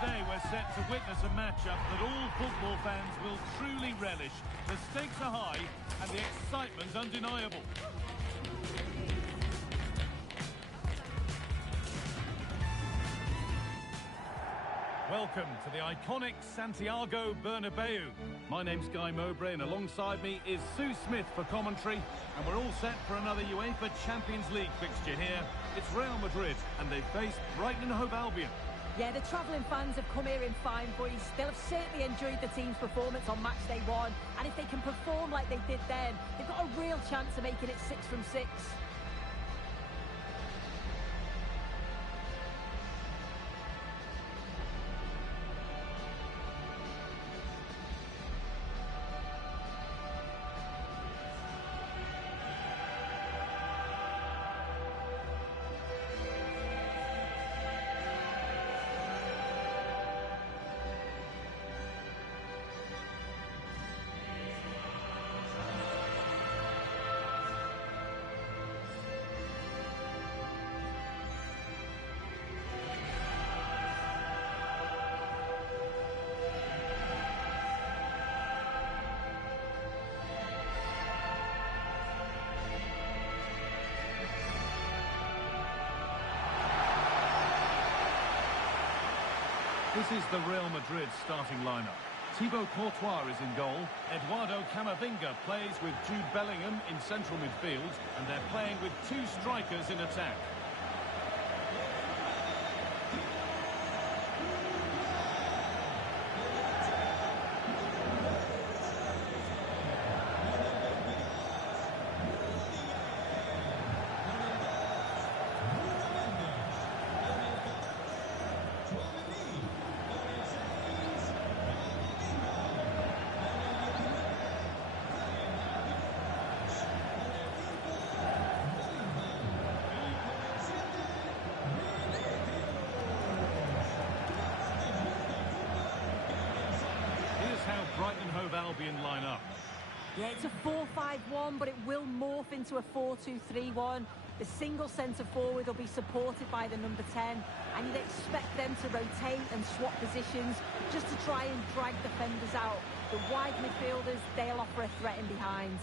Today we're set to witness a matchup that all football fans will truly relish. The stakes are high and the excitement's undeniable. Welcome to the iconic Santiago Bernabeu. My name's Guy Mowbray and alongside me is Sue Smith for commentary. And we're all set for another UEFA Champions League fixture here. It's Real Madrid and they face Brighton and Hove Albion. Yeah, the travelling fans have come here in fine voice. They'll have certainly enjoyed the team's performance on match day 1. And if they can perform like they did then, they've got a real chance of making it 6 from 6. This is the Real Madrid starting lineup. Thibaut Courtois is in goal. Eduardo Camavinga plays with Jude Bellingham in central midfield. And they're playing with 2 strikers in attack. Brighton and Hove Albion line up. Yeah, it's a 4-5-1, but it will morph into a 4-2-3-1. The single centre-forward will be supported by the number 10, and you'd expect them to rotate and swap positions just to try and drag defenders out. The wide midfielders, they'll offer a threat in behind.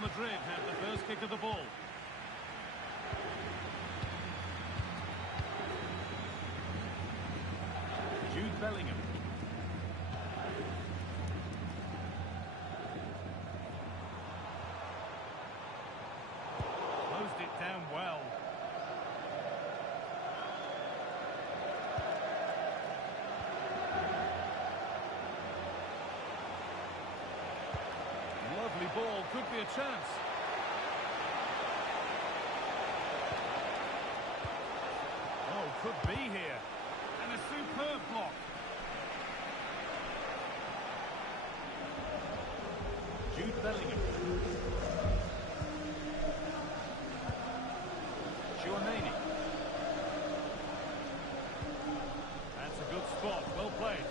Madrid have the first kick of the ball. Jude Bellingham. Closed it down well. Lovely ball, could be a chance. Oh, could be here. And a superb block. Jude Bellingham. Chouameni. That's a good spot, well played.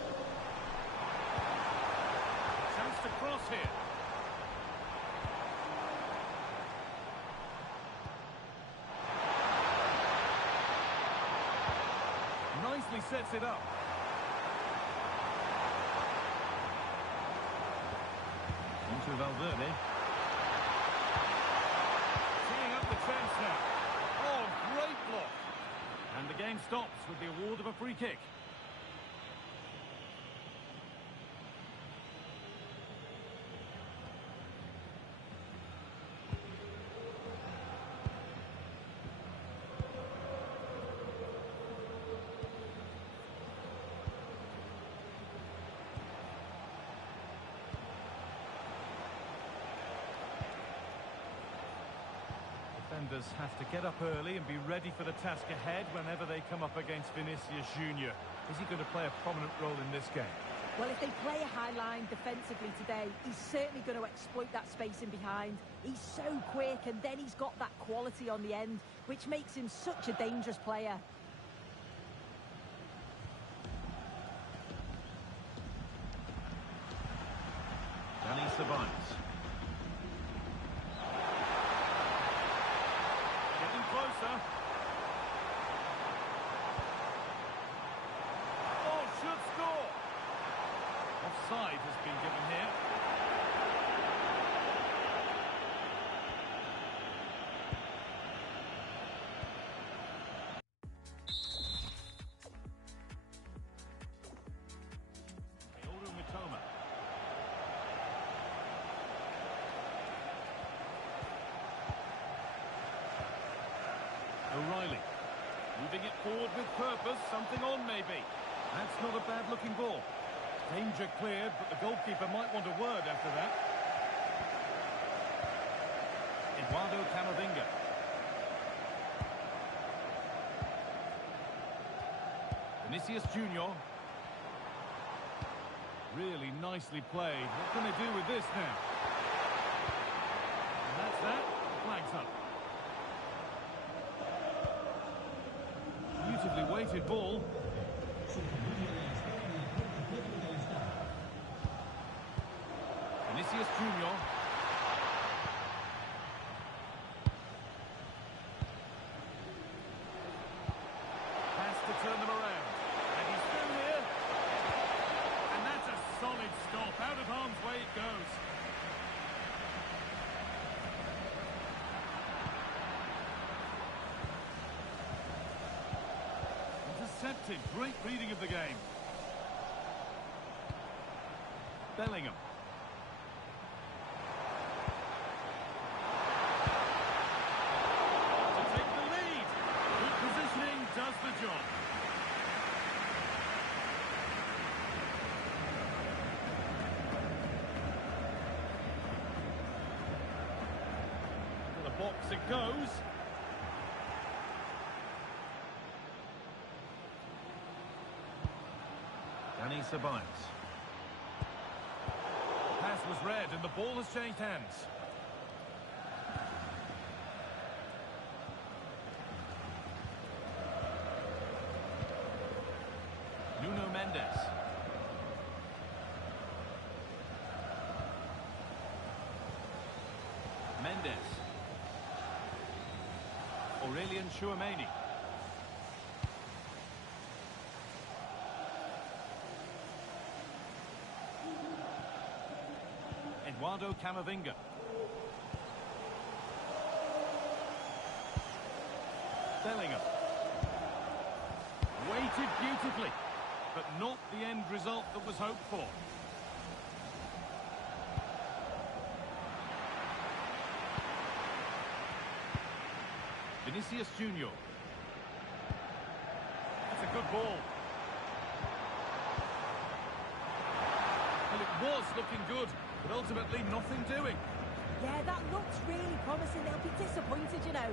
Chance to cross here. Nicely sets it up. Into Valverde. Teeing up the chance now. Oh, great block. And the game stops with the award of a free kick. Defenders have to get up early and be ready for the task ahead whenever they come up against Vinicius Junior. Is he going to play a prominent role in this game? Well, if they play a high line defensively today, he's certainly going to exploit that space in behind. He's so quick, and then he's got that quality on the end, which makes him such a dangerous player. forward with purpose, something on maybe. That's not a bad-looking ball. Danger cleared, but the goalkeeper might want a word after that. Eduardo Camavinga. Vinicius Junior. Really nicely played. What can they do with this now? And that's that. Flags up. Beautifully weighted ball. Vinicius Junior. Has to turn them around. And he's through here. And that's a solid stop. Out of harm's way it goes. Intercepted. Great reading of the game. Bellingham. To take the lead. Good positioning does the job. To the box it goes. Dani Ceballos. Pass was read and the ball has changed hands. Nuno Mendes. Mendes. Aurelian Tchouameni. Eduardo Camavinga. Bellingham. Weighted beautifully, but not the end result that was hoped for. Vinicius Junior. That's a good ball. Well, it was looking good, but ultimately nothing doing. Yeah, that looks really promising. They'll be disappointed, you know.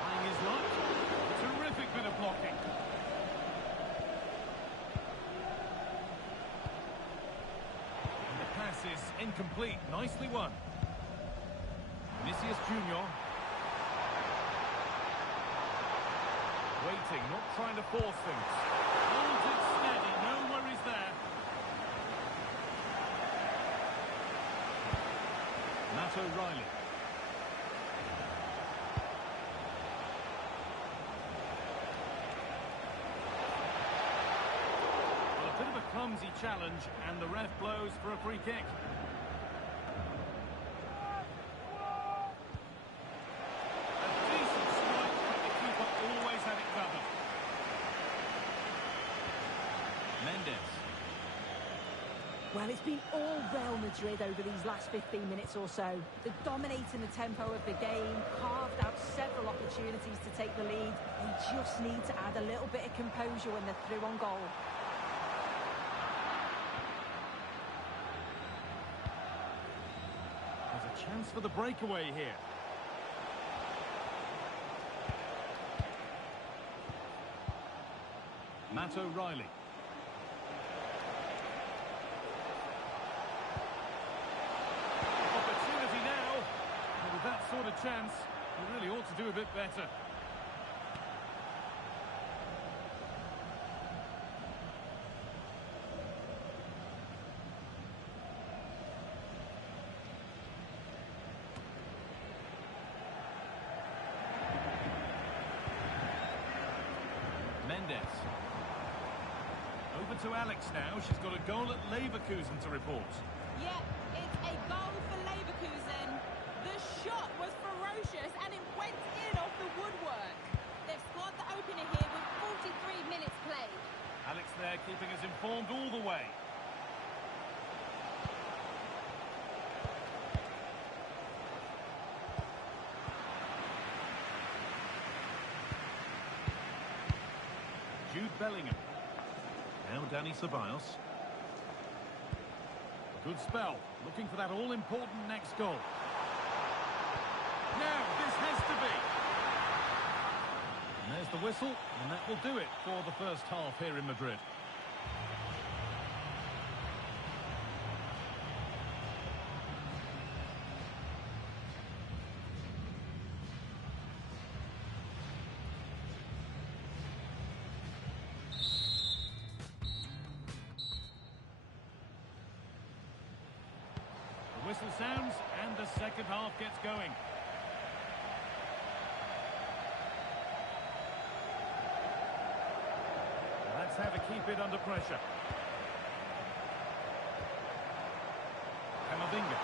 Trying his luck. Terrific bit of blocking. And the pass is incomplete. Nicely won. Vinicius Junior. Waiting, not trying to force things. Holds it steady, no worries there. Matt O'Reilly. Well, a bit of a clumsy challenge, and the ref blows for a free kick. Mendes. Well, it's been all Real Madrid over these last 15 minutes or so. They're dominating the tempo of the game, carved out several opportunities to take the lead. They just need to add a little bit of composure when they're through on goal. There's a chance for the breakaway here. Matt O'Reilly. Opportunity now. And with that sort of chance, you really ought to do a bit better. Mendes. Over to Alex now. She's got a goal at Leverkusen to report. Yeah, it's a goal for Leverkusen. The shot was ferocious and it went in off the woodwork. They've scored the opener here with 43 minutes played. Alex there keeping us informed all the way. Bellingham. Now Danny Ceballos. Good spell. Looking for that all-important next goal. Now, this has to be. And there's the whistle, and that will do it for the first half here in Madrid. The whistle sounds, and the second half gets going. That's how to keep it under pressure. Camavinga.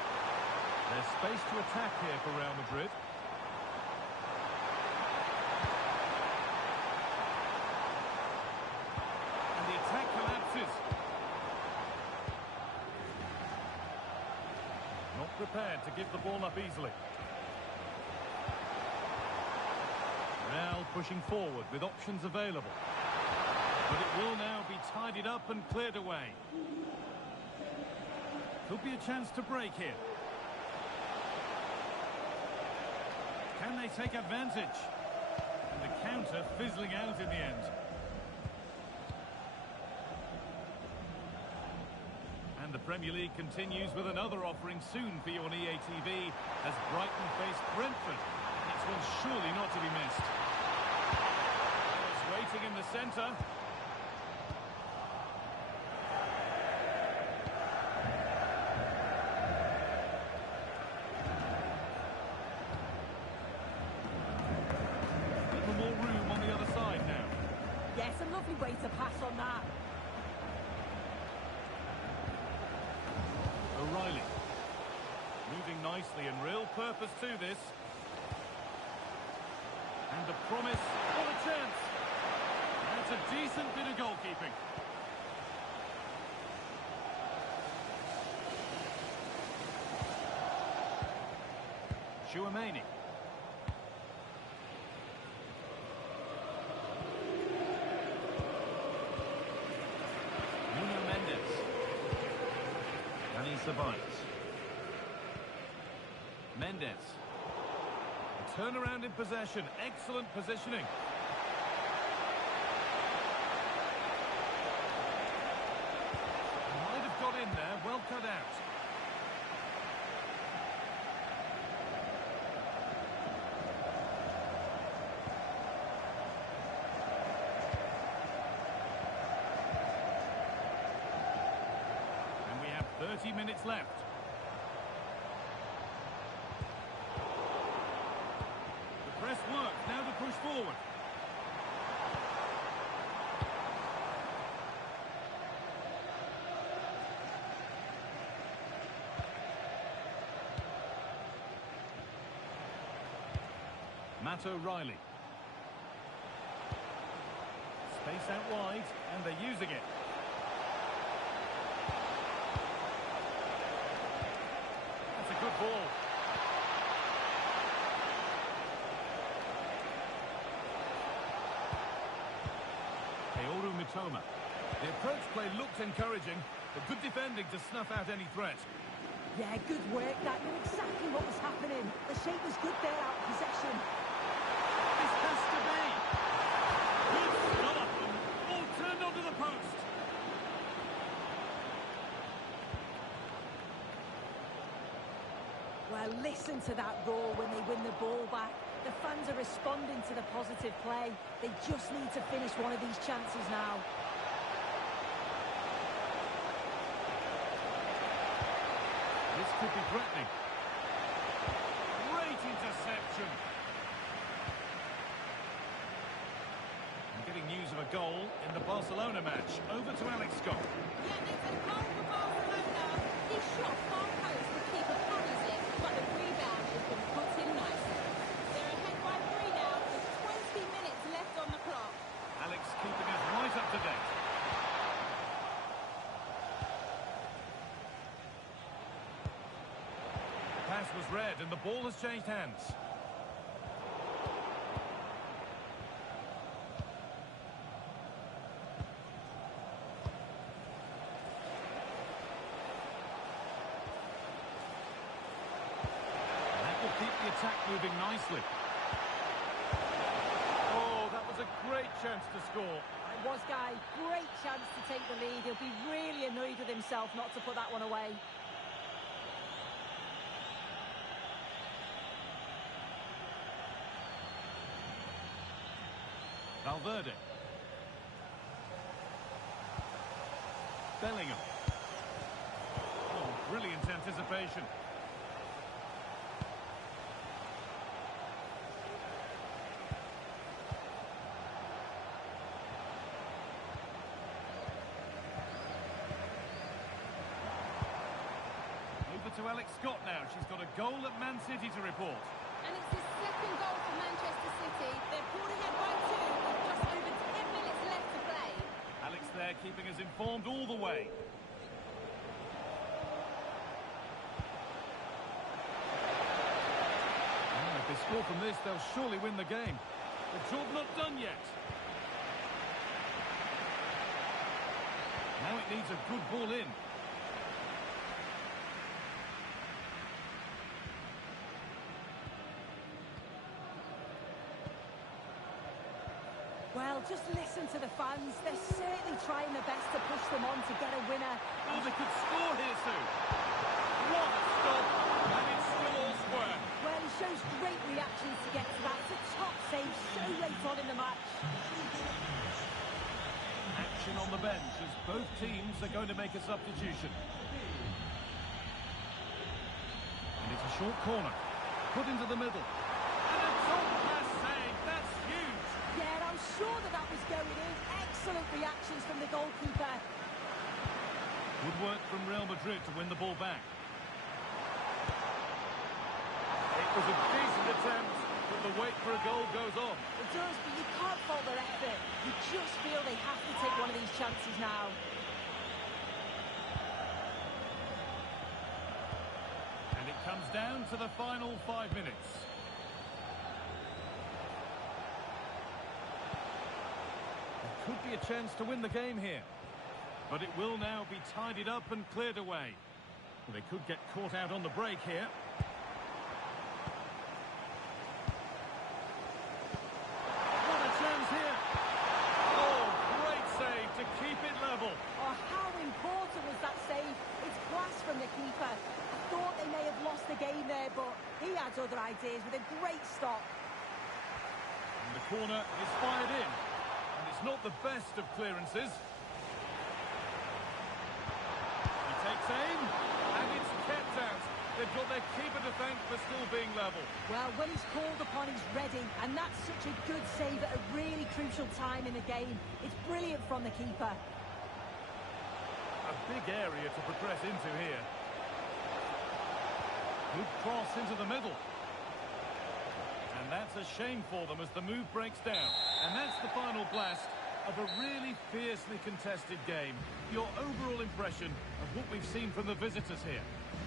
There's space to attack here for Real Madrid. And the attack collapses. Not prepared to give the ball up easily. Real pushing forward with options available. But it will now be tidied up and cleared away. Could be a chance to break here. Can they take advantage? And the counter fizzling out in the end. And the Premier League continues with another offering soon for you on EA TV as Brighton face Brentford. It's one surely not to be missed. Waiting in the centre. Lovely way to pass on that. O'Reilly. Moving nicely and real purpose to this. And the promise. What a chance. That's a decent bit of goalkeeping. Tchouaméni. Ceballos. Mendes. A turnaround in possession. Excellent positioning. Might have got in there. Well cut out. And we have 30 minutes left. The press works. Now to push forward. Matt O'Reilly. Space out wide, and they're using it. That's a good ball. Kaoru Mitoma. The approach play looked encouraging, but good defending to snuff out any threat. Yeah, good work. That knew exactly what was happening. The shape was good there out of possession. This has to be. Good stop. All turned onto the post. Well, listen to that roar when they win the ball back. The fans are responding to the positive play. They just need to finish one of these chances now. This could be threatening. Great interception. And getting news of a goal in the Barcelona match. Over to Alex Scott. Yeah, it's a goal for Barcelona. He shot far post, the keeper punishes it, but the rebound has been put in nicely. They're ahead by 3 now, with 20 minutes left on the clock. Alex keeping us right up to date. The pass was read and the ball has changed hands. attack moving nicely. Oh, that was a great chance to score. It was, Guy. Great chance to take the lead. He'll be really annoyed with himself not to put that one away. Valverde. Bellingham. Oh, brilliant anticipation. Over to Alex Scott now. She's got a goal at Man City to report. And it's his second goal for Manchester City. They're pulled ahead by 2 with just over 10 minutes left to play. Alex there keeping us informed all the way. If they score from this, they'll surely win the game. The job not done yet. Now it needs a good ball in. Well, just listen to the fans. They're certainly trying their best to push them on to get a winner. Oh, they could score here soon. What a stop, and it's still all square. Well, he shows great reactions to get to that. It's a top save so late on in the match. Action on the bench as both teams are going to make a substitution. And it's a short corner. Put into the middle. And a top pass save. That's huge. Yeah, I'm sure that was going in. Excellent reactions from the goalkeeper. Good work from Real Madrid to win the ball back. It was a decent attempt, but the wait for a goal goes on. It does, but you can't fault their effort. You just feel they have to take one of these chances now. And it comes down to the final 5 minutes. There could be a chance to win the game here. But it will now be tidied up and cleared away. Well, they could get caught out on the break here. What a chance here. Oh, great save to keep it level. Oh, how important was that save? It's class from the keeper. I thought they may have lost the game there, but he had other ideas with a great stop. And the corner is fired in. And it's not the best of clearances. He takes aim, and it's kept out. They've got their keeper to thank for still being level. Well, when he's called upon, he's ready, and that's such a good save at a really crucial time in the game. It's brilliant from the keeper. A big area to progress into here. Good cross into the middle. And that's a shame for them as the move breaks down. And that's the final blast of a really fiercely contested game. Your overall impression of what we've seen from the visitors here?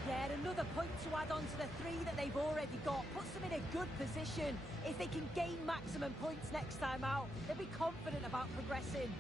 Yeah, another point to add on to the 3 that they've already got. Puts them in a good position. If they can gain maximum points next time out, they'll be confident about progressing.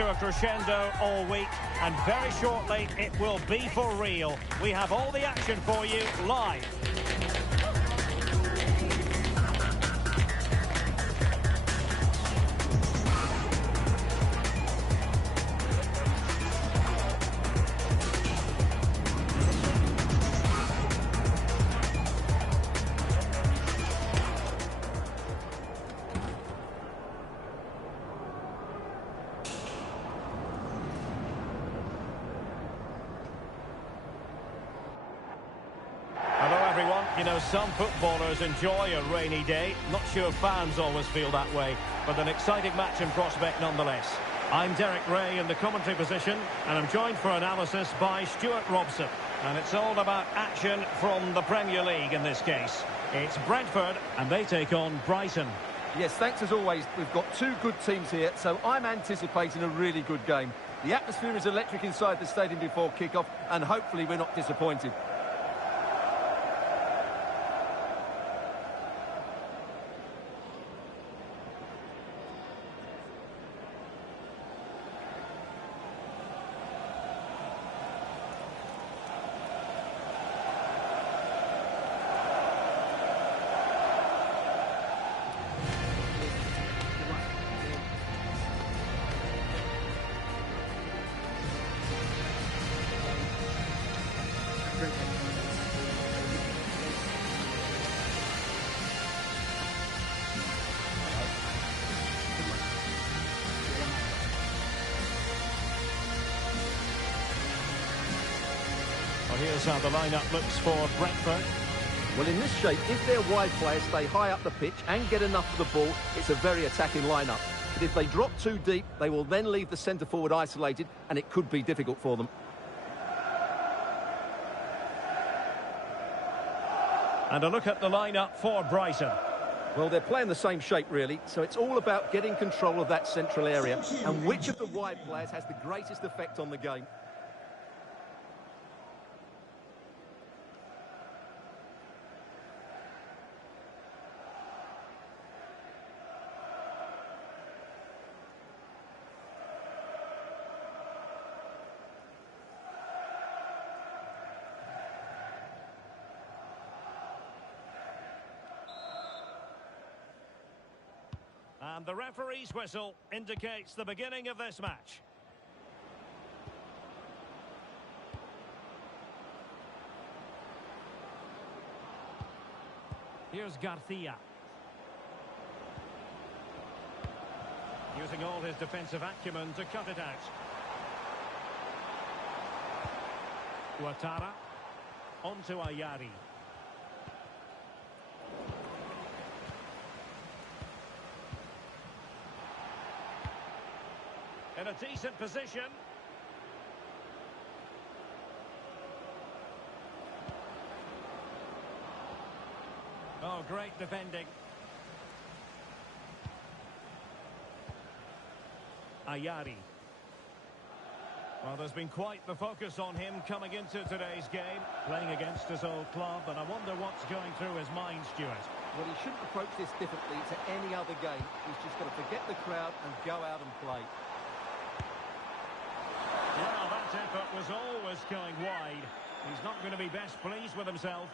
to a crescendo all week, and very shortly it will be for real. We have all the action for you live. You know, some footballers enjoy a rainy day. Not sure fans always feel that way, but an exciting match in prospect nonetheless. I'm Derek Ray in the commentary position, and I'm joined for analysis by Stuart Robson. And it's all about action from the Premier League in this case. It's Brentford, and they take on Brighton. Yes, thanks as always. We've got two good teams here, so I'm anticipating a really good game. The atmosphere is electric inside the stadium before kick-off, and hopefully we're not disappointed. Here's how the lineup looks for Brentford. Well, in this shape, if their wide players stay high up the pitch and get enough of the ball, it's a very attacking lineup. But if they drop too deep, they will then leave the centre-forward isolated, and it could be difficult for them. And a look at the lineup for Brighton. Well, they're playing the same shape, really, so it's all about getting control of that central area, and which of the wide players has the greatest effect on the game. And the referee's whistle indicates the beginning of this match. Here's Garcia. Using all his defensive acumen to cut it out. Ouattara. On to Ayari. In a decent position. Oh, great defending. Ayari. Well, there's been quite the focus on him coming into today's game, playing against his old club, and I wonder what's going through his mind, Stuart. Well, he shouldn't approach this differently to any other game. He's just got to forget the crowd and go out and play. Well, that effort was always going wide. He's not going to be best pleased with himself.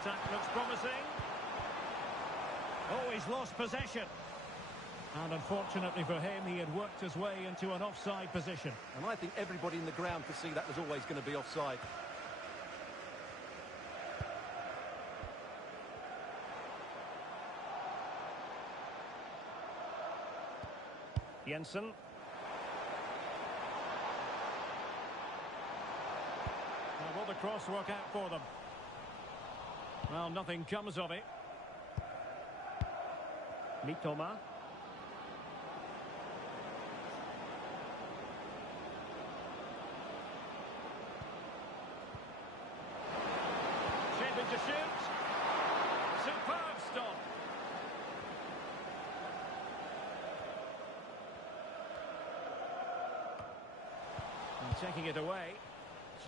Attack looks promising. Oh, he's lost possession. And unfortunately for him, he had worked his way into an offside position. And I think everybody in the ground could see that was always going to be offside. Jensen. Now, will the cross work out for them? Well, nothing comes of it. Mitoma. Shaping to shoot. Superb stop. taking it away.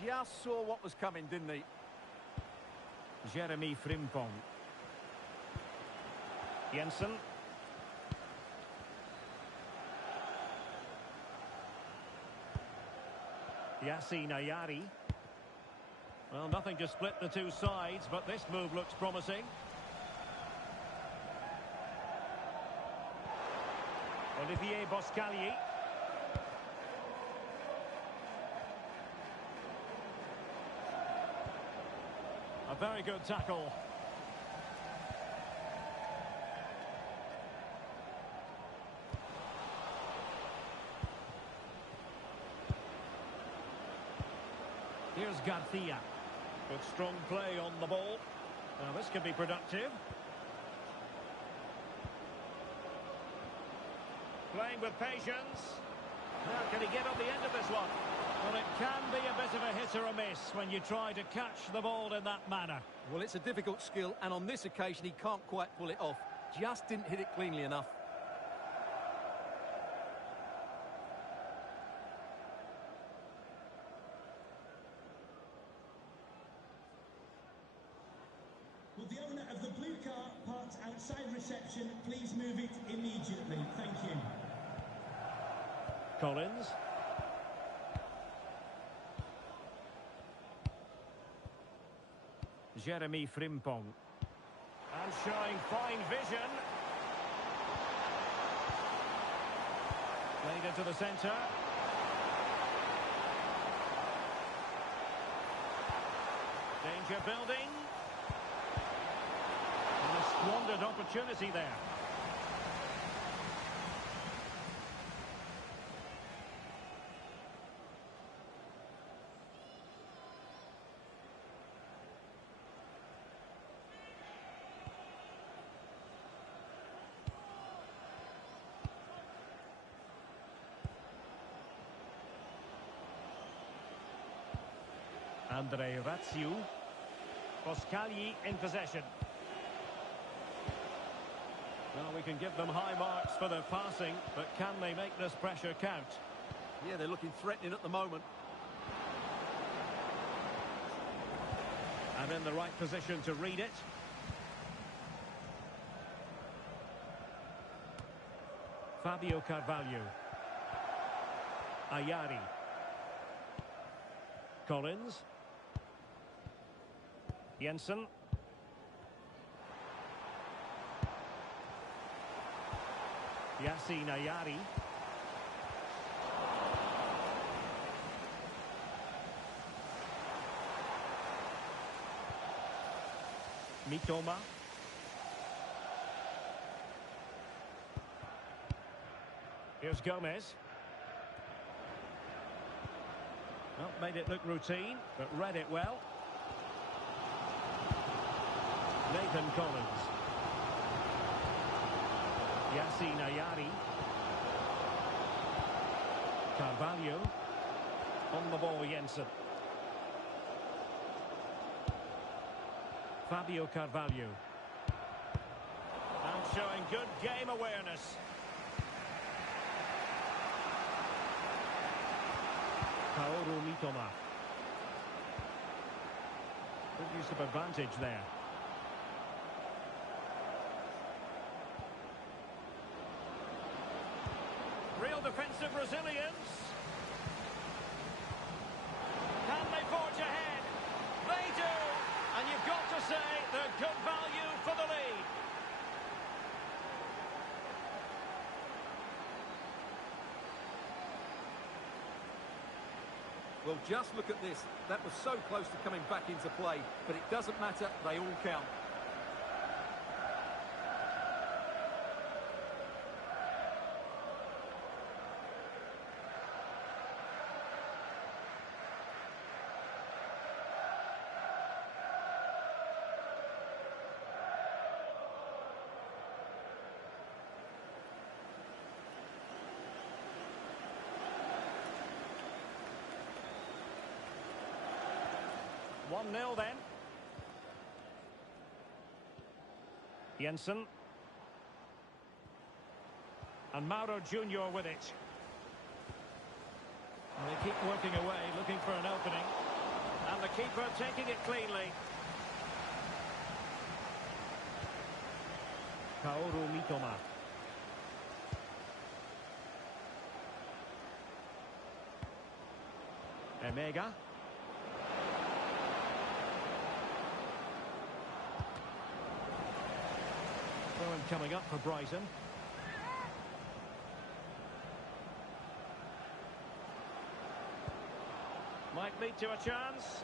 Just saw what was coming, didn't he? Jeremy Frimpong. Jensen. Yassine Ayari. Well, nothing to split the two sides, but this move looks promising. Olivier Boscagli. A very good tackle. Here's Garcia. Good strong play on the ball. Now this could be productive. Playing with patience. Now can he get on the end of this one? Well, it can be a bit of a hit or a miss when you try to catch the ball in that manner. Well, it's a difficult skill, and on this occasion he can't quite pull it off. Just didn't hit it cleanly enough. Will the owner of the blue car parked outside reception please move it immediately? Thank you. Collins. Jeremy Frimpong. And showing fine vision. Played into the centre. Danger building. And a squandered opportunity there. Andre Ratsiu. Boscagli in possession. Well, we can give them high marks for their passing, but can they make this pressure count? Yeah, they're looking threatening at the moment. And in the right position to read it. Fabio Carvalho. Ayari. Collins. Jensen. Yassine Ayari. Mitoma. Here's Gomez. Well, made it look routine, but read it well. Nathan Collins. Yassine Ayari. Carvalho. On the ball, Jensen. Fabio Carvalho. And showing good game awareness. Kaoru Mitoma. Good use of advantage there. Real defensive resilience. Can they forge ahead? They do! And you've got to say they're good value for the lead. Well, just look at this. That was so close to coming back into play, but it doesn't matter. They all count. One 0 then. Jensen. And Mauro Junior with it. Well, they keep working away, looking for an opening. And the keeper taking it cleanly. Kaoru Mitoma. Emega. Throw-in coming up for Brighton. Might lead to a chance.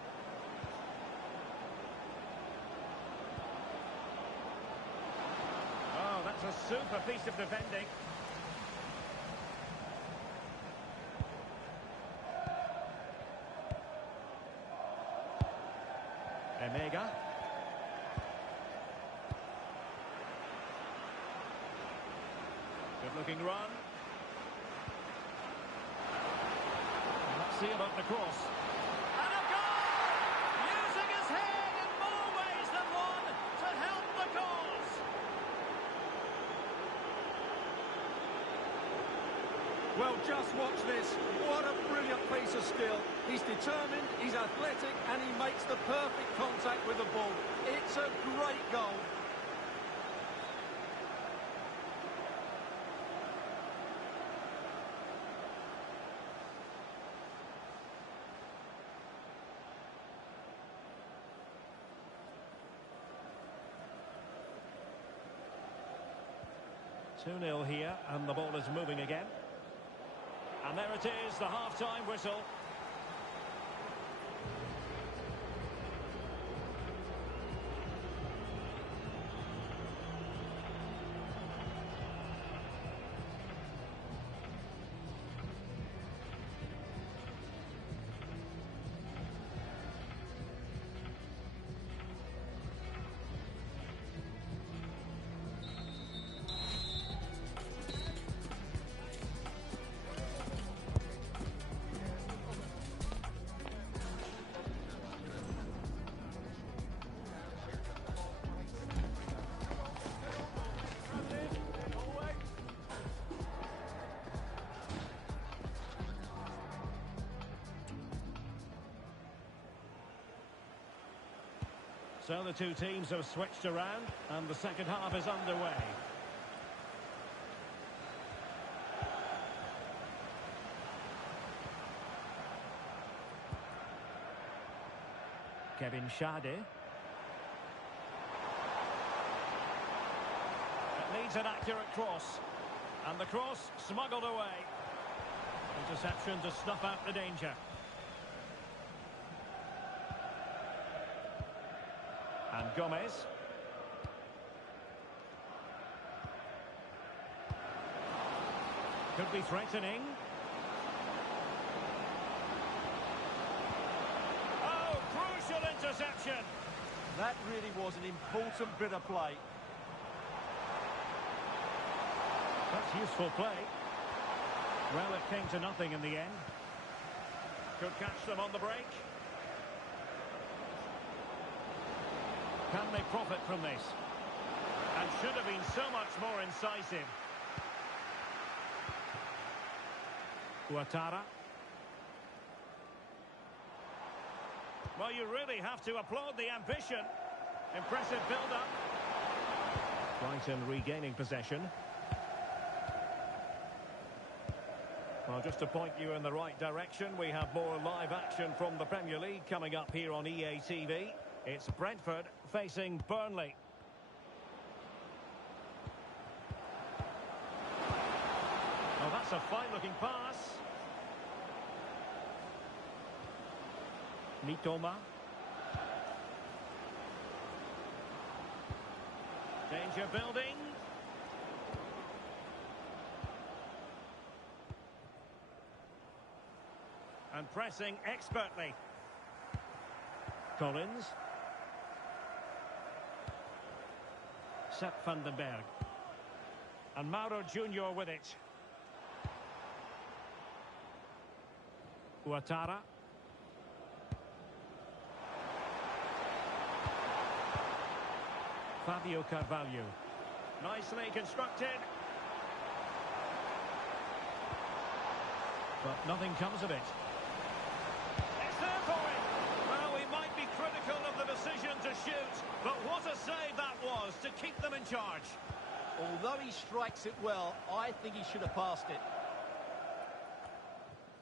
Oh, that's a super piece of defending. Emega. Good looking run. Let's see about the cross. And a goal! Using his head in more ways than one to help the cause. Well, just watch this. What a brilliant piece of skill. He's determined, he's athletic, and he makes the perfect contact with the ball. It's a great goal. Two 0 here, and the ball is moving again. And there it is, the half-time whistle. So the two teams have switched around, and the second half is underway. Kevin Schade. It needs an accurate cross. And the cross smuggled away. Interception to snuff out the danger. And Gomez. Could be threatening. Oh, crucial interception. That really was an important bit of play. That's useful play. Well, it came to nothing in the end. Could catch them on the break. Can they profit from this? And should have been so much more incisive. Ouattara. Well, you really have to applaud the ambition. Impressive build-up. Brighton regaining possession. Well, just to point you in the right direction, we have more live action from the Premier League coming up here on EA TV. It's Brentford facing Burnley. Oh, that's a fine-looking pass. Mitoma. Danger building. And pressing expertly. Collins. Sepp van den Berg. And Mauro Junior with it. Ouattara. Fabio Carvalho. Nicely constructed. but nothing comes of it. It's there for him! Well, we might be critical of the decision to shoot, but what a save that was to keep them in charge. Although he strikes it well, I think he should have passed it.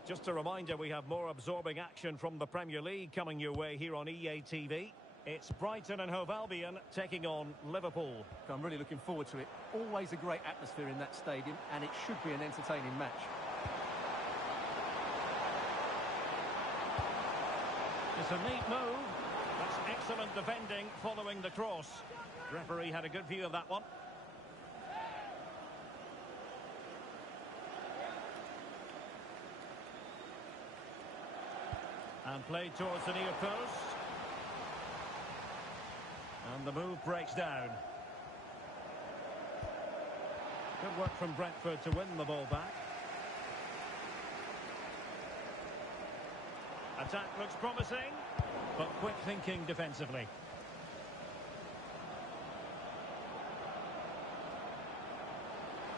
Just a reminder, we have more absorbing action from the Premier League coming your way here on EA TV. It's Brighton and Hove Albion taking on Liverpool. I'm really looking forward to it. Always a great atmosphere in that stadium, and it should be an entertaining match. It's a neat move. That's excellent defending following the cross. Referee had a good view of that one. And played towards the near post. And the move breaks down. Good work from Brentford to win the ball back. Attack looks promising, but quick thinking defensively.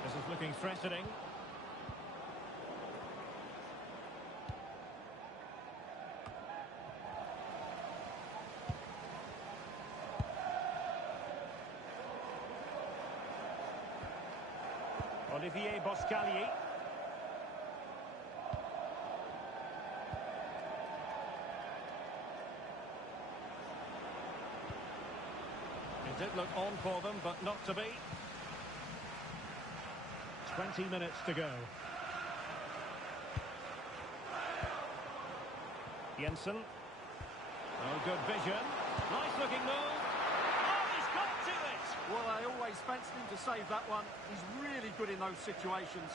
This is looking threatening. Olivier Boscalier. It did look on for them, but not to be. 20 minutes to go. Jensen. Oh, good vision. Nice looking move. Oh, he's got to it! Well, I always fancied him to save that one. He's really good in those situations.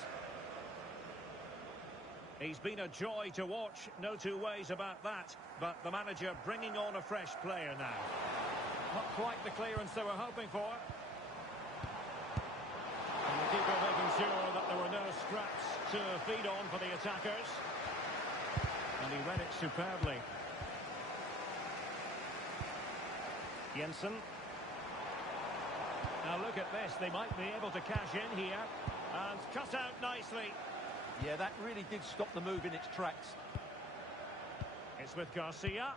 He's been a joy to watch, no two ways about that. But the manager bringing on a fresh player now. Not quite the clearance they were hoping for. And the keeper making sure that there were no scraps to feed on for the attackers. And he read it superbly. Jensen. Now look at this, they might be able to cash in here. And cut out nicely. Yeah, that really did stop the move in its tracks. It's with Garcia.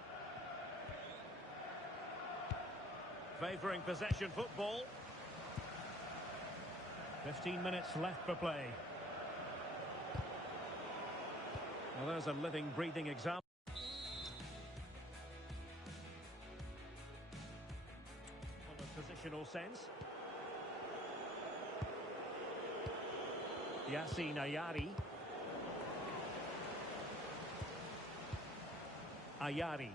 Favouring possession football. 15 minutes left for play. Well, there's a living, breathing example. On a positional sense. Yassine Ayari. Ayari.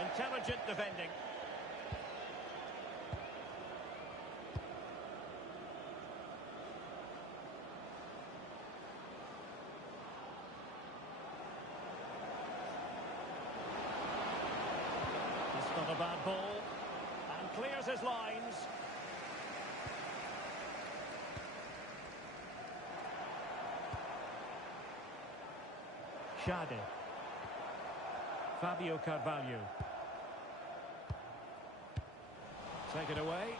Intelligent defending. It's not a bad ball. And clears his lines. Shade. Fabio Carvalho. Take it away.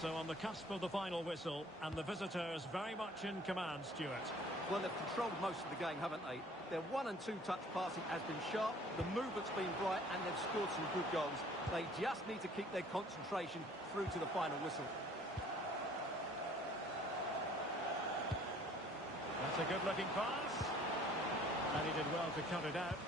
So on the cusp of the final whistle, and the visitors very much in command, Stuart. Well, they've controlled most of the game, haven't they? Their 1- and 2-touch passing has been sharp, the movement's been bright, and they've scored some good goals. They just need to keep their concentration through to the final whistle. That's a good-looking pass. And he did well to cut it out.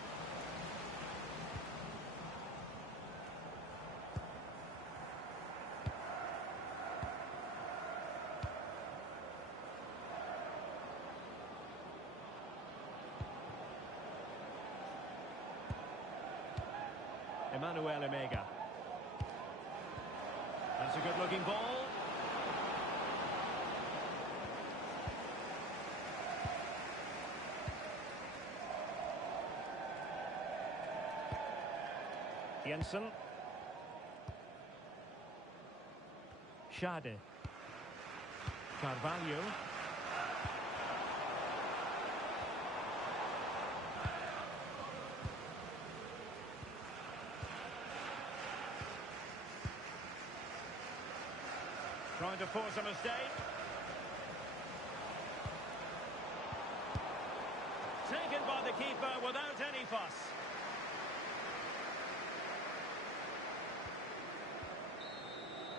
Emmanuel Emega. That's a good-looking ball. Jensen. Shade. Carvalho. Trying to force a mistake. taken by the keeper without any fuss.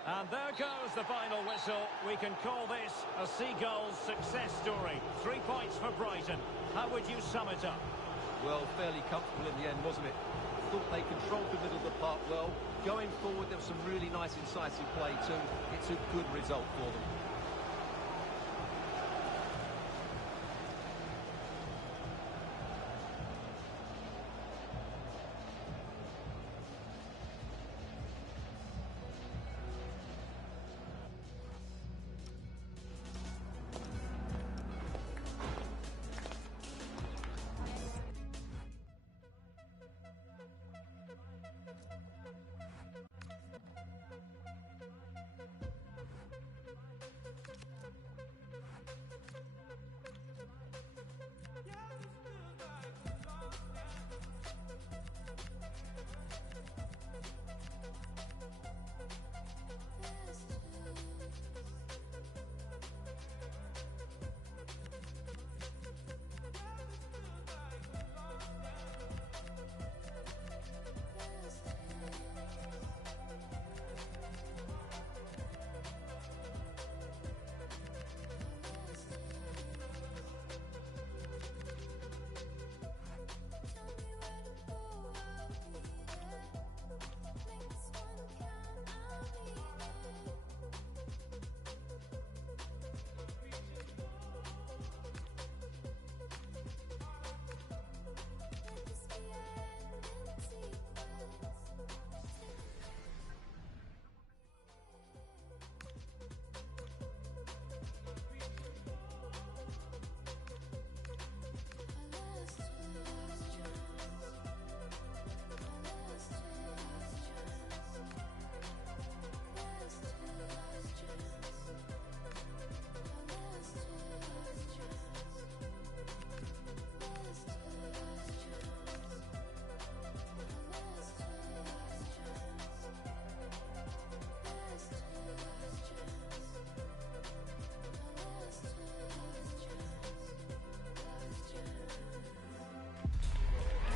And there goes the final whistle. We can call this a Seagulls success story. 3 points for Brighton. How would you sum it up? Well, fairly comfortable in the end, wasn't it? Thought they controlled the middle of the park well. Going forward, there was some really nice incisive play too. It's a good result for them.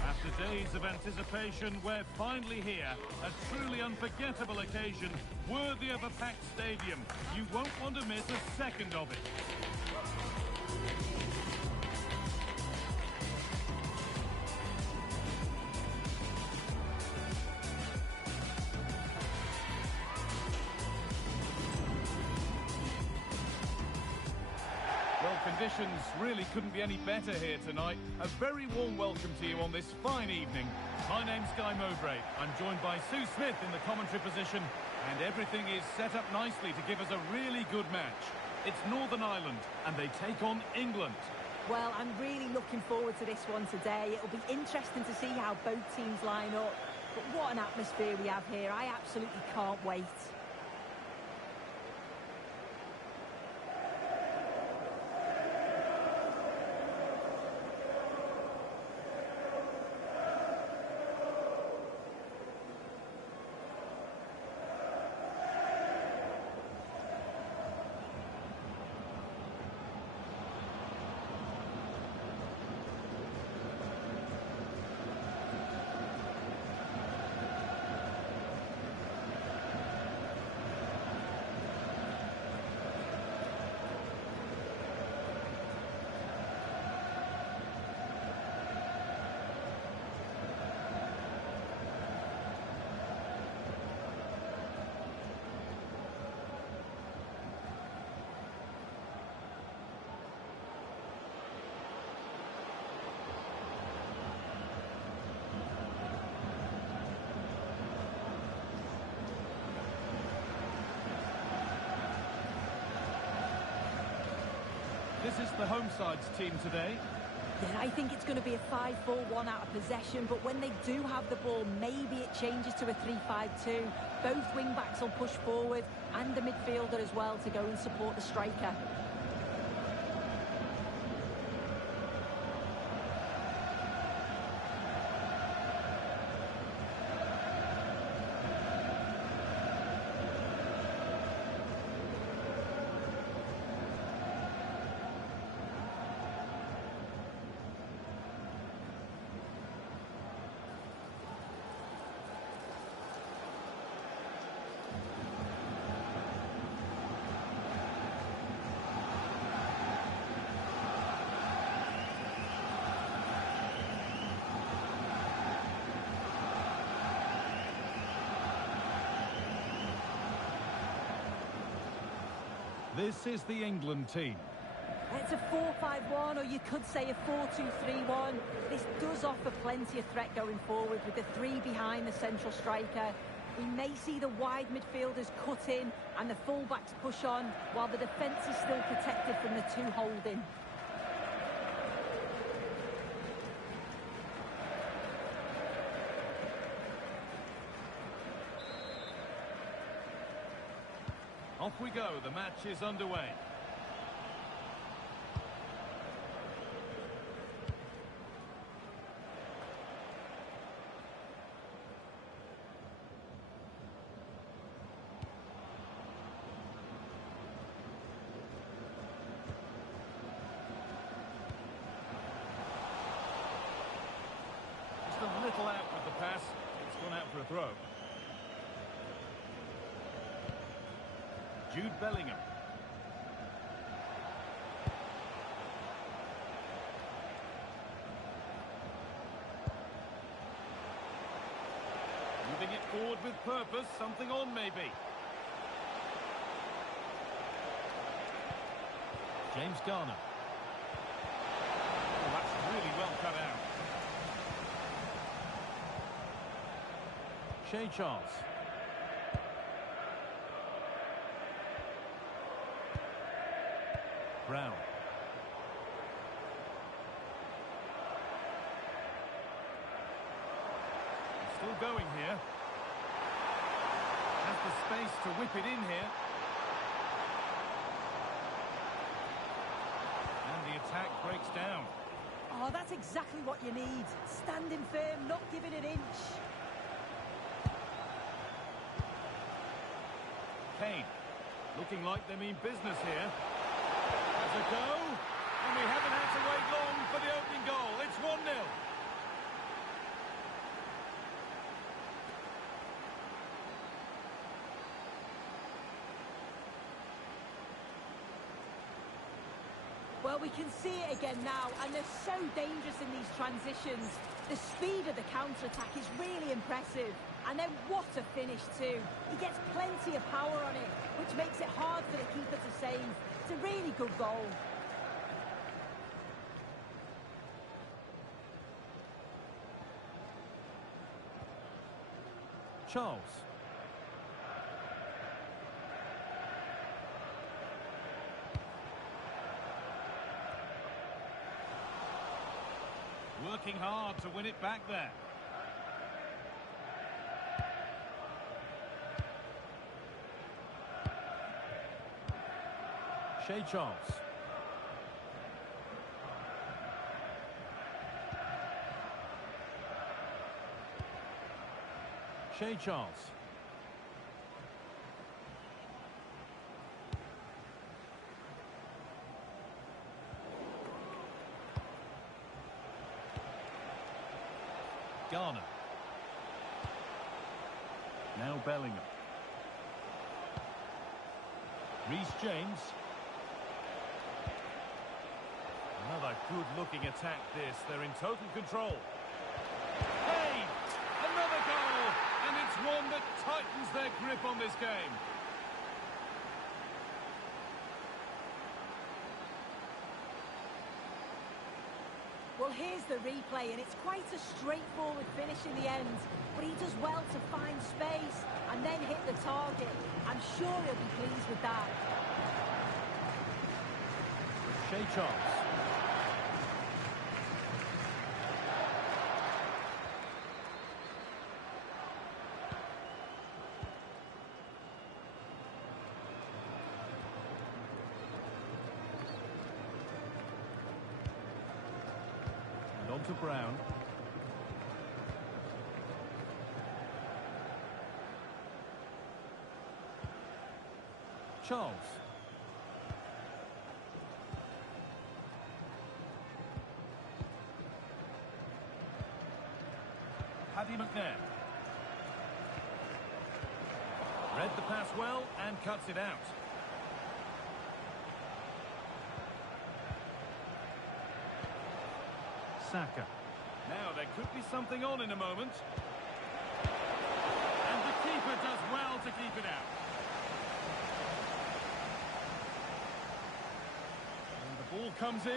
After days of anticipation, we're finally here. A truly unforgettable occasion, worthy of a packed stadium. You won't want to miss a second of it. Well, conditions really couldn't be any better here tonight. A very warm welcome to you on this fine evening. My name's Guy Mowbray. I'm joined by Sue Smith in the commentary position, and everything is set up nicely to give us a really good match. It's Northern Ireland, and they take on England. Well, I'm really looking forward to this one today. It'll be interesting to see how both teams line up. But what an atmosphere we have here. I absolutely can't wait. This is the home side's team today. Yeah, I think it's going to be a 5-4-1 out of possession, but when they do have the ball, maybe it changes to a 3-5-2. Both wing-backs will push forward, and the midfielder as well to go and support the striker. This is the England team. It's a 4-5-1, or you could say a 4-2-3-1. This does offer plenty of threat going forward with the three behind the central striker. We may see the wide midfielders cut in and the full-backs push on, while the defence is still protected from the two holding. Off we go, the match is underway. Just a little out with the pass. It's gone out for a throw. Jude Bellingham. Moving it forward with purpose, something on maybe. James Garner. Oh, that's really well cut out. Shea Charles. Brown. He's still going here. Has the space to whip it in here. And the attack breaks down. Oh, that's exactly what you need. Standing firm, not giving an inch. Kane. Looking like they mean business here. A go, and we haven't had to wait long for the opening goal. It's 1-0. Well, we can see it again now, and they're so dangerous in these transitions. The speed of the counter-attack is really impressive. And then what a finish too. He gets plenty of power on it, which makes it hard for the keeper to save. It's a really good goal. Charles. Working hard to win it back there. Shea Charles. Shea Charles. Garner. Now Bellingham. Reece James. Another good-looking attack this. They're in total control. Hey! Another goal! And it's one that tightens their grip on this game. Well, here's the replay, and it's quite a straightforward finish in the end. But he does well to find space and then hit the target. I'm sure he'll be pleased with that. Shea Charles. And on to Brown. Charles. Paddy McNair. Read the pass well and cuts it out. Saka. Now there could be something on in a moment. And the keeper does well to keep it out. ball comes in.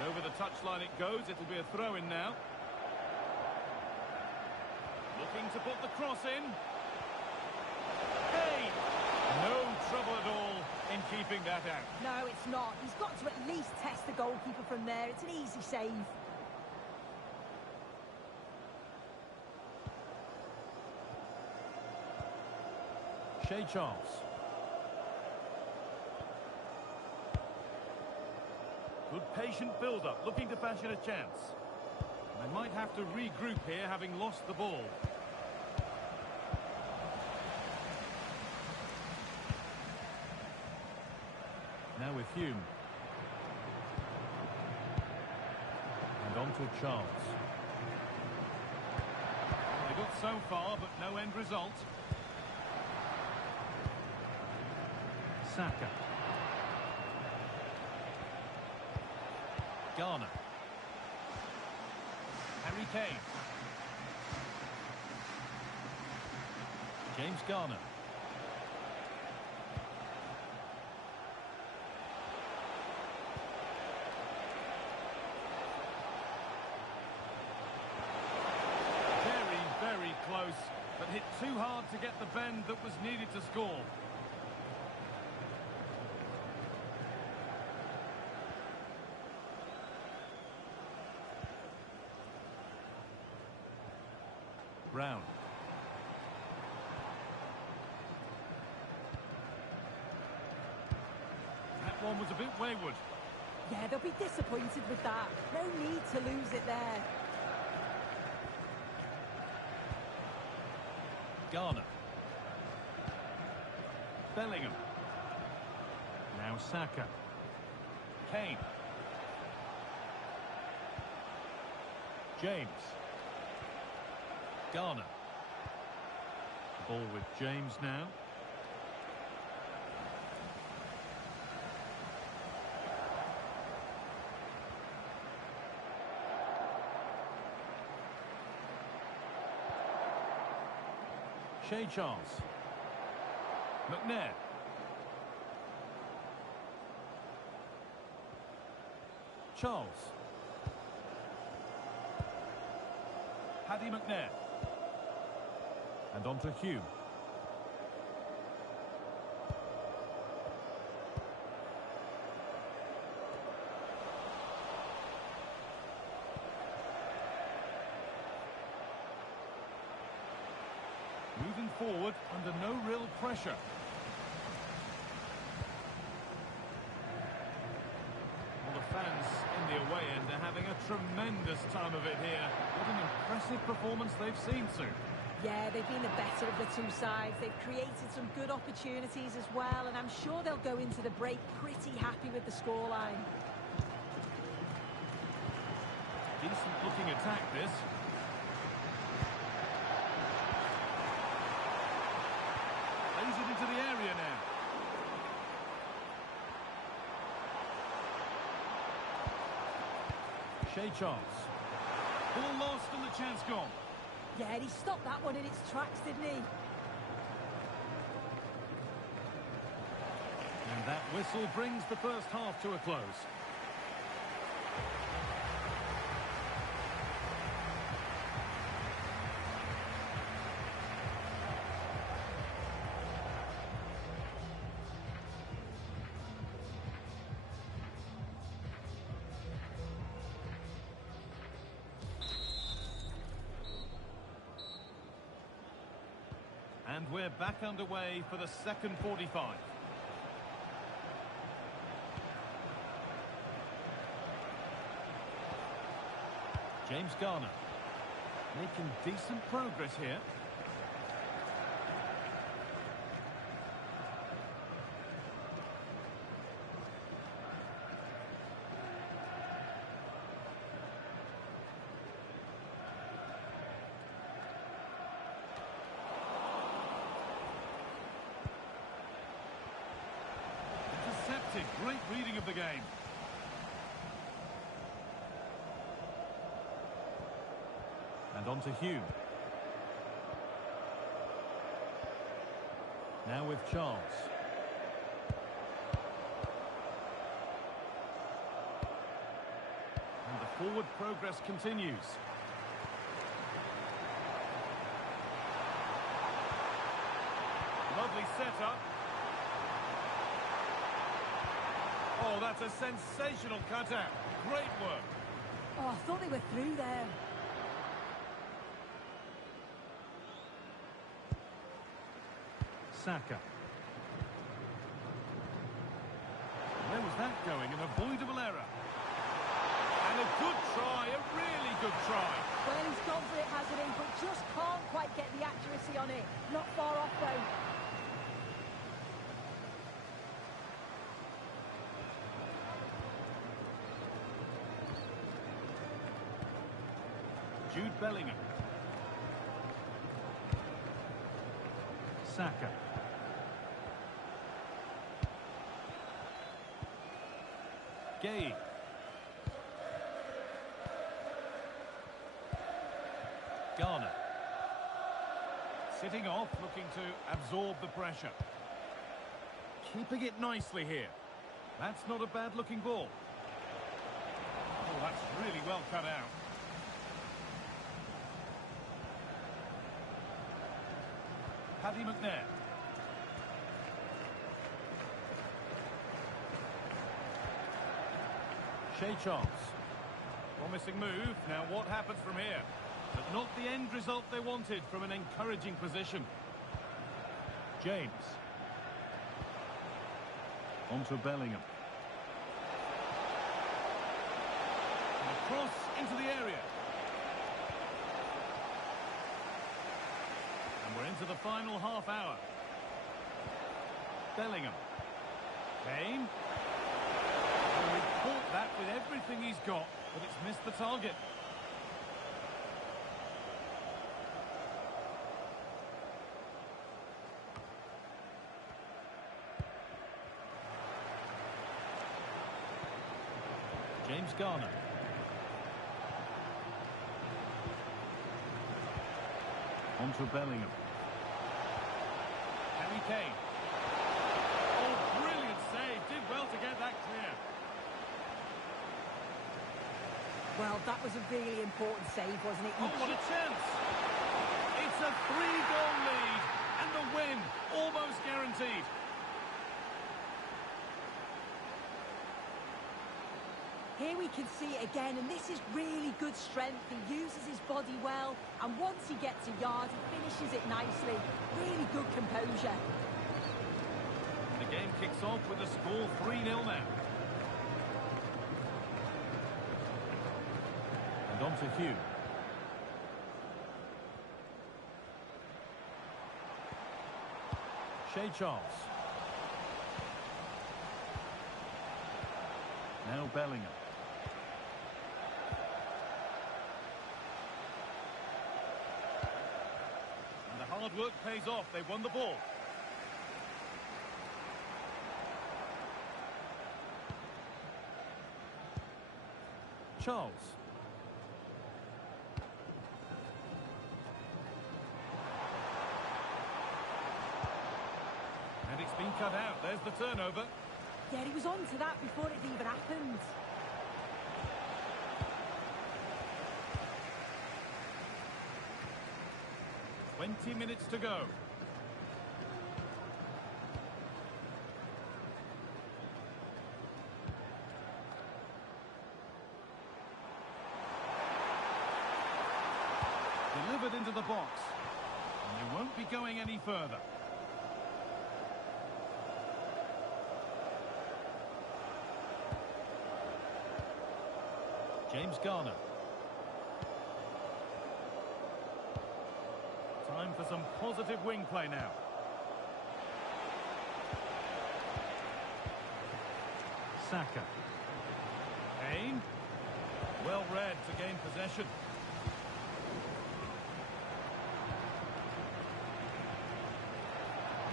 And over the touchline it goes. It'll be a throw-in now. Looking to put the cross in. Hey! No trouble at all in keeping that out. No, it's not. He's got to at least test the goalkeeper from there. It's an easy save. Shea Charles. Good patient build-up, looking to fashion a chance. They might have to regroup here, having lost the ball. Now with Hume. And on to Charles. They got so far, but no end result. Saka. Garner. Harry Kane. James Garner. Very close, but hit too hard to get the bend that was needed to score. Brown. That one was a bit wayward. Yeah, they'll be disappointed with that. No need to lose it there. Garner. Bellingham. Now Saka. Kane. James. Garner. The ball with James now. Shea Charles. McNair. Charles. Paddy McNair. And on to Hume. Moving forward under no real pressure. Well, the fans in the away end are having a tremendous time of it here. What an impressive performance they've seen, Sue. Yeah, they've been the better of the two sides. They've created some good opportunities as well, and I'm sure they'll go into the break pretty happy with the scoreline. Decent-looking attack, this. Plays it into the area now. Shea Charles. Ball lost and the chance gone. Yeah, he stopped that one in its tracks, didn't he? And that whistle brings the first half to a close. And we're back underway for the second 45. James Garner making decent progress here. Great reading of the game. And on to Hume. Now with Charles. forward progress continues. Lovely setup. Oh, that's a sensational cutout. Great work. Oh, I thought they were through there. Saka. Where was that going? An avoidable error. And a good try, a really good try. Well, he's gone for it, hasn't he? But just can't quite get the accuracy on it. Not far off, though. Jude Bellingham. Saka. Gay. Garner. Sitting off, looking to absorb the pressure. Keeping it nicely here. That's not a bad-looking ball. Oh, that's really well cut out. Paddy McNair. Shea Charles. Promising move. Now what happens from here? But not the end result they wanted from an encouraging position. James. On to Bellingham. And a cross into the area. And we're into the final half hour. Bellingham. Kane. And we've caught that with everything he's got, but it's missed the target. James Garner. On to Bellingham. Harry Kane. Oh, brilliant save. Did well to get that clear. Well, that was a really important save, wasn't it? Oh, what a chance. It's a 3-goal lead. And the win almost guaranteed. Here we can see it again, and this is really good strength. He uses his body well, and once he gets a yard, he finishes it nicely. Really good composure. The game kicks off with the score 3-0 now. And on to Hugh. Shea Charles. Now Bellingham. And the hard work pays off. They won the ball. Charles. And it's been cut out. There's the turnover. Yeah, he was on to that before it even happened. "20 minutes to go. Delivered into the box. And they won't be going any further. James Garner. Time for some positive wing play now. Saka. Kane. Well read to gain possession.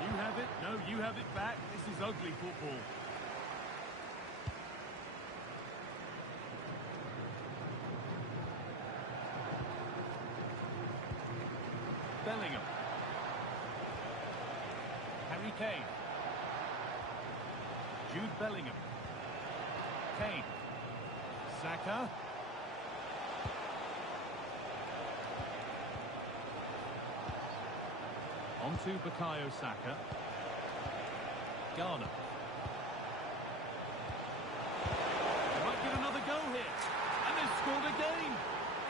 You have it. No, you have it back. This is ugly football. Bellingham. Harry Kane. Jude Bellingham. Kane. Saka. On to Bukayo Saka. Garner. They might get another go here. And they've scored again.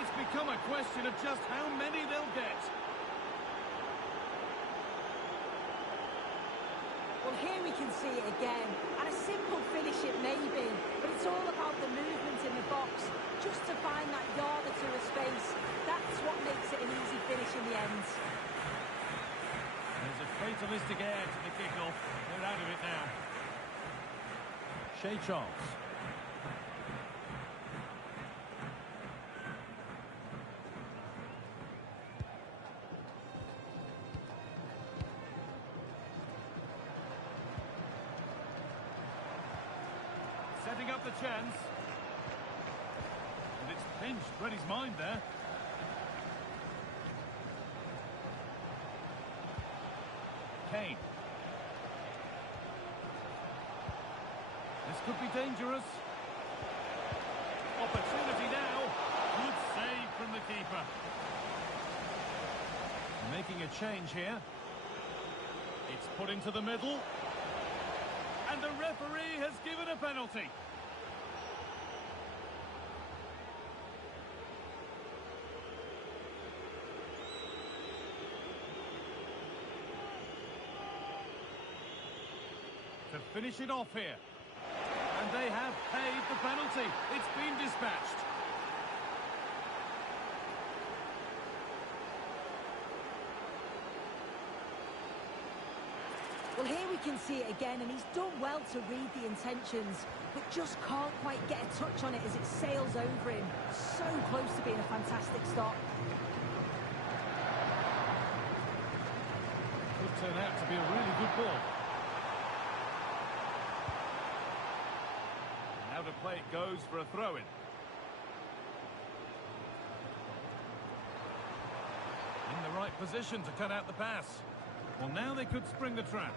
It's become a question of just how many they'll get. Well, here we can see it again. And a simple finish it may be, but it's all about the movement in the box. Just to find that yard or two of space. That's what makes it an easy finish in the end. There's a fatalistic air to the kickoff. They're out of it now. Shea Charles. Setting up the chance. And it's pinched Reddy's mind there. Kane. This could be dangerous. Opportunity now. Good save from the keeper. Making a change here. It's put into the middle. And the referee has given a penalty. To finish it off here. And they have paid the penalty. It's been dispatched. Well, here we can see it again, and he's done well to read the intentions, but just can't quite get a touch on it as it sails over him. So close to being a fantastic stop. Could turn out to be a really good ball. Now to play it goes for a throw-in. In the right position to cut out the pass. Well, now they could spring the trap.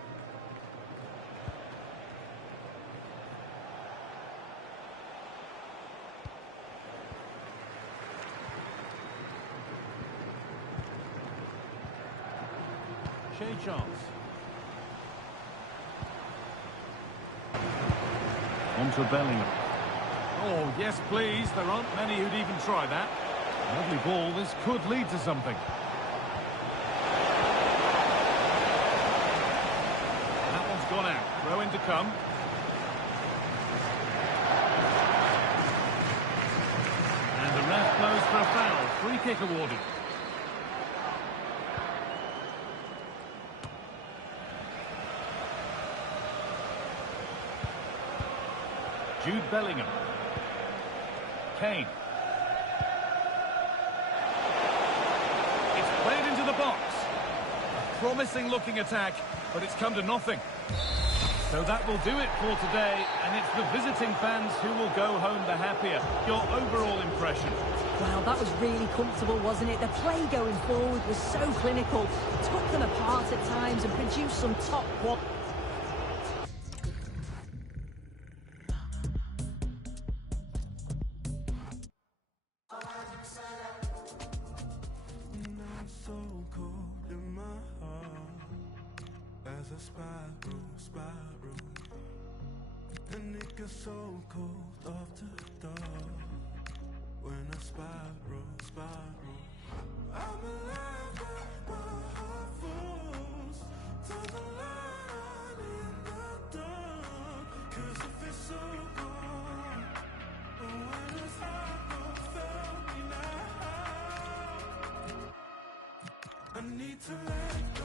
Shea Charles. On to Bellingham. Oh, yes, please. There aren't many who'd even try that. Lovely ball. This could lead to something. That one's gone out. Throw in to come. And the ref blows for a foul. Free kick awarded. Jude Bellingham. Kane. It's played into the box. A promising looking attack, but it's come to nothing. So that will do it for today, and it's the visiting fans who will go home the happier. Your overall impression? Wow, that was really comfortable, wasn't it? The play going forward was so clinical. Took them apart at times and produced some top quality. And it gets so cold after dark. When I spiral, I'm alive but my heart falls to the line in the dark. 'Cause if it's so cold, when it's hot, don't feel me now. I need to let go.